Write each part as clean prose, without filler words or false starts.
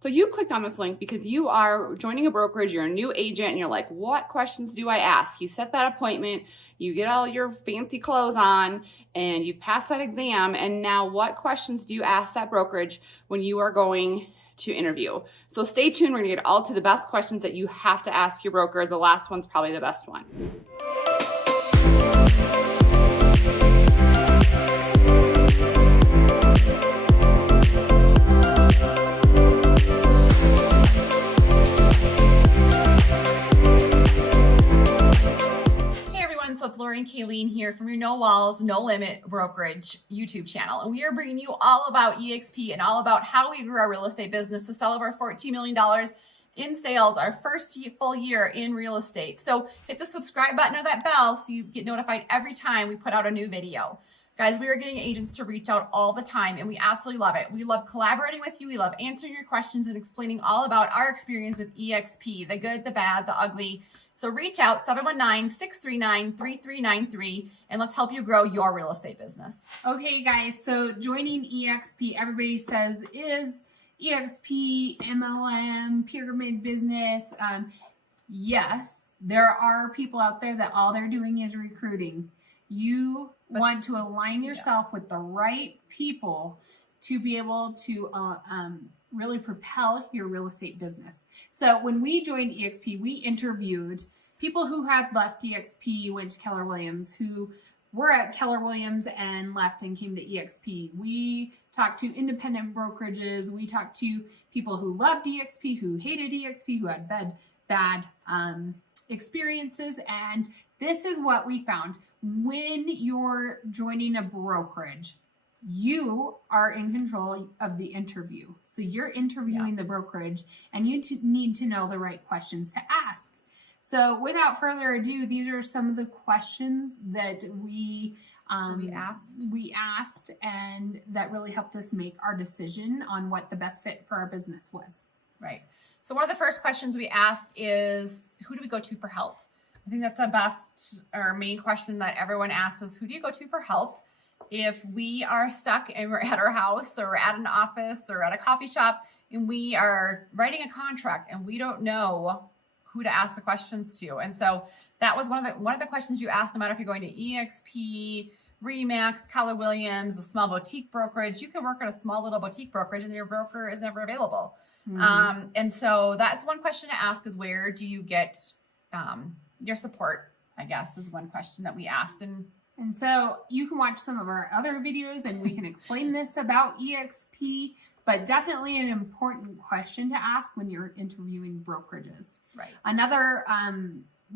So you clicked on this link because you are joining a brokerage, you're a new agent, and you're like, what questions do I ask? You set that appointment, you get all your fancy clothes on, and you've passed that exam, and now what questions do you ask that brokerage when you are going to interview? So stay tuned, we're gonna get all to the best questions that you have to ask your broker. The last one's probably the best one. So it's Laurie and Kalene here from your No Walls, No Limit Brokerage YouTube channel. And we are bringing you all about EXP and all about how we grew our real estate business to sell over $14 million in sales, our first full year in real estate. So hit the subscribe button or that bell so you get notified every time we put out a new video. Guys, we are getting agents to reach out all the time, and we absolutely love it. We love collaborating with you. We love answering your questions and explaining all about our experience with EXP, the good, the bad, the ugly. So reach out, 719-639-3393, and let's help you grow your real estate business. Okay, guys, so joining EXP, everybody says, is EXP, MLM, pyramid business? Yes, there are people out there that all they're doing is recruiting. You want to align yourself with the right people to be able to really propel your real estate business. So when we joined EXP, we interviewed people who had left EXP, went to Keller Williams, who were at Keller Williams and left and came to EXP. We talked to independent brokerages. We talked to people who loved EXP, who hated EXP, who had bad experiences. And this is what we found. When you're joining a brokerage, you are in control of the interview. So you're interviewing the brokerage, and you need to know the right questions to ask. So without further ado, these are some of the questions that we asked, and that really helped us make our decision on what the best fit for our business was. Right. So one of the first questions we asked is, who do we go to for help? I think that's the best or main question that everyone asks is, who do you go to for help? If we are stuck and we're at our house or at an office or at a coffee shop and we are writing a contract and we don't know who to ask the questions to. And so that was one of the questions you asked, no matter if you're going to EXP, Remax, Keller Williams, a small boutique brokerage. You can work at a small little boutique brokerage and your broker is never available. Mm-hmm. And so that's one question to ask, is where do you get your support, I guess, is one question that we asked. And so you can watch some of our other videos and we can explain this about EXP, but definitely an important question to ask when you're interviewing brokerages. Right. Another,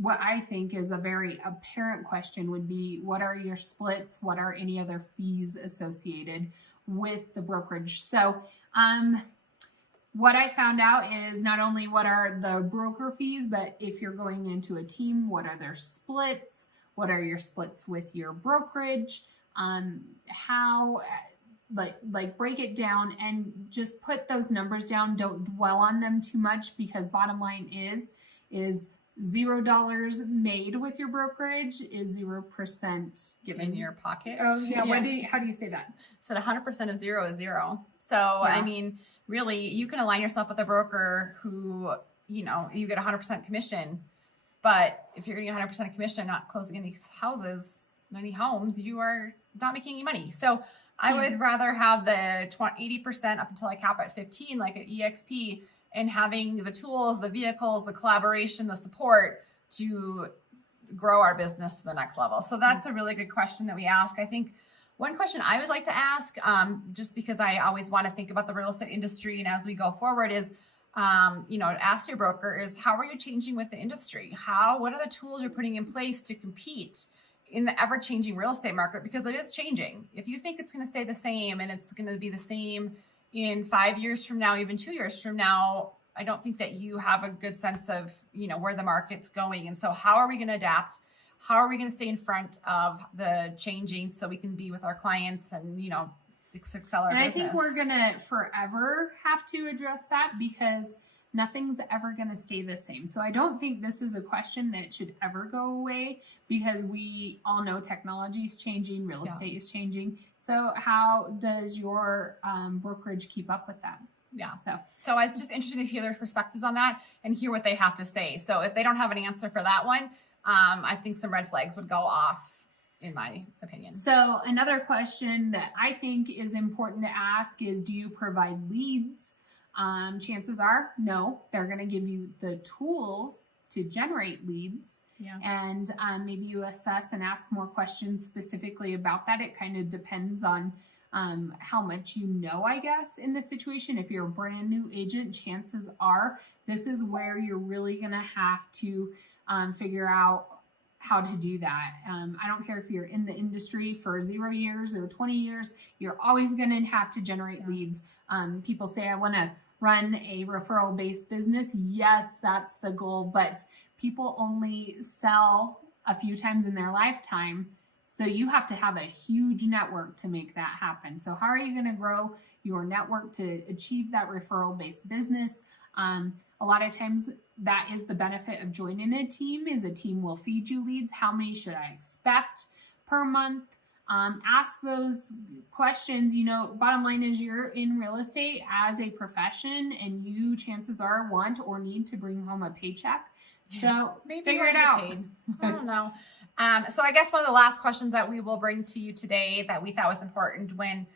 what I think is a very apparent question would be, what are your splits? What are any other fees associated with the brokerage? So, what I found out is not only what are the broker fees, but if you're going into a team, what are their splits? What are your splits with your brokerage? How, like break it down and just put those numbers down. Don't dwell on them too much, because bottom line is $0 made with your brokerage is 0% given in your pocket. Oh yeah. How do you say that? So 100% of zero is zero. So I mean, really, you can align yourself with a broker who, you get 100% commission. But if you're getting 100% commission, not closing any houses, any homes, you are not making any money. So I would rather have the 80% up until I cap at 15, like at EXP, and having the tools, the vehicles, the collaboration, the support to grow our business to the next level. So that's a really good question that we ask. I think one question I always like to ask, just because I always want to think about the real estate industry and as we go forward, is ask your broker is, how are you changing with the industry? What are the tools you're putting in place to compete in the ever-changing real estate market? Because it is changing. If you think it's going to stay the same and it's going to be the same in 5 years from now, even 2 years from now, I don't think that you have a good sense of, where the market's going. And so how are we going to adapt? How are we going to stay in front of the changing so we can be with our clients and, excel our business? I think we're going to forever have to address that, because nothing's ever going to stay the same. So I don't think this is a question that should ever go away, because we all know technology is changing, real estate is changing. So how does your brokerage keep up with that? Yeah. So it's just interesting to hear their perspectives on that and hear what they have to say. So if they don't have an answer for that one, I think some red flags would go off, in my opinion. So another question that I think is important to ask is, do you provide leads? Chances are, no, they're going to give you the tools to generate leads. Yeah. And maybe you assess and ask more questions specifically about that. It kind of depends on how much you know, I guess, in this situation. If you're a brand new agent, chances are this is where you're really going to have to figure out how to do that. I don't care if you're in the industry for 0 years or 20 years, you're always going to have to generate leads. People say, I want to run a referral-based business. Yes, that's the goal, but people only sell a few times in their lifetime. So you have to have a huge network to make that happen. So how are you going to grow your network to achieve that referral-based business? A lot of times that is the benefit of joining a team, is a team will feed you leads. How many should I expect per month? Ask those questions. You know, bottom line is you're in real estate as a profession and you chances are want or need to bring home a paycheck. So maybe figure it out. Paid. I don't know. So I guess one of the last questions that we will bring to you today that we thought was important when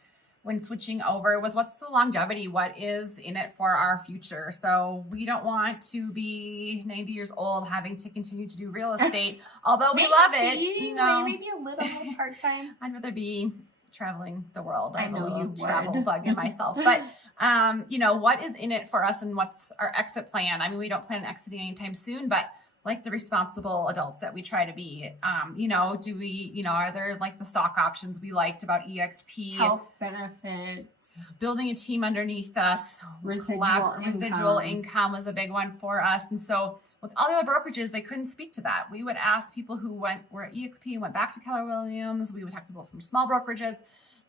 switching over was, what's the longevity? What is in it for our future? So we don't want to be 90 years old having to continue to do real estate, although we love it. No, maybe a little part-time. I'd rather be traveling the world. I know have a you little travel would. bug in myself. But, you know, what is in it for us and what's our exit plan? I mean, we don't plan on exiting anytime soon, but like the responsible adults that we try to be, you know, do we, you know, are there like the stock options we liked about EXP? Health benefits. Building a team underneath us. Residual income was a big one for us. And so with all the other brokerages, they couldn't speak to that. We would ask people who were at EXP and went back to Keller Williams. We would talk to people from small brokerages,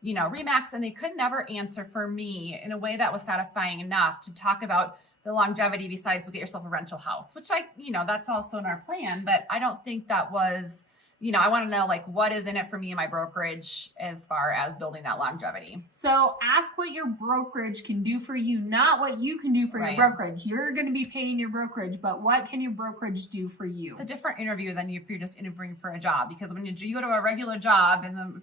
you know, Remax, and they could never answer for me in a way that was satisfying enough to talk about the longevity besides we'll get yourself a rental house, which you know, that's also in our plan, but I don't think that was, you know, I want to know like what is in it for me and my brokerage as far as building that longevity. So ask what your brokerage can do for you, not what you can do for your brokerage. You're going to be paying your brokerage, but what can your brokerage do for you? It's a different interview than if you're just interviewing for a job, because when you go to a regular job in the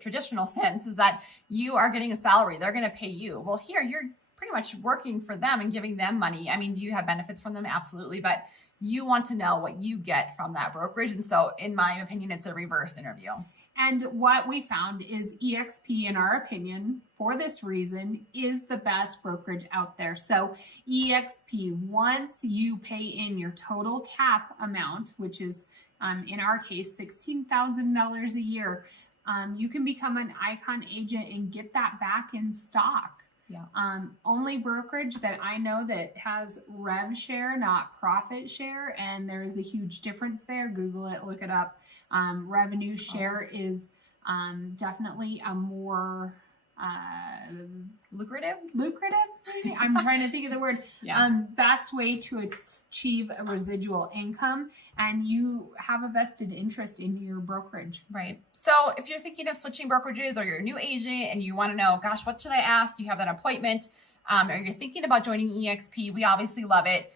traditional sense is that you are getting a salary. They're going to pay you. Well, here you're pretty much working for them and giving them money. I mean, do you have benefits from them? Absolutely. But you want to know what you get from that brokerage. And so in my opinion, it's a reverse interview. And what we found is EXP, in our opinion, for this reason, is the best brokerage out there. So EXP, once you pay in your total cap amount, which is in our case, $16,000 a year, you can become an Icon agent and get that back in stock. Yeah. Only brokerage that I know that has rev share, not profit share, and there is a huge difference there. Google it, look it up. Revenue share is definitely a more lucrative. Maybe? I'm trying to think of the word. Yeah. Best way to achieve a residual income, and you have a vested interest in your brokerage. Right. So if you're thinking of switching brokerages or you're a new agent and you want to know, gosh, what should I ask? You have that appointment, or you're thinking about joining EXP. We obviously love it.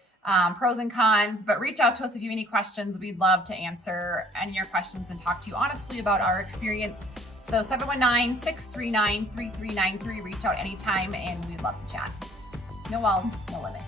Pros and cons, but reach out to us if you have any questions. We'd love to answer any of your questions and talk to you honestly about our experience. So 719-639-3393. Reach out anytime and we'd love to chat. No walls, no limit.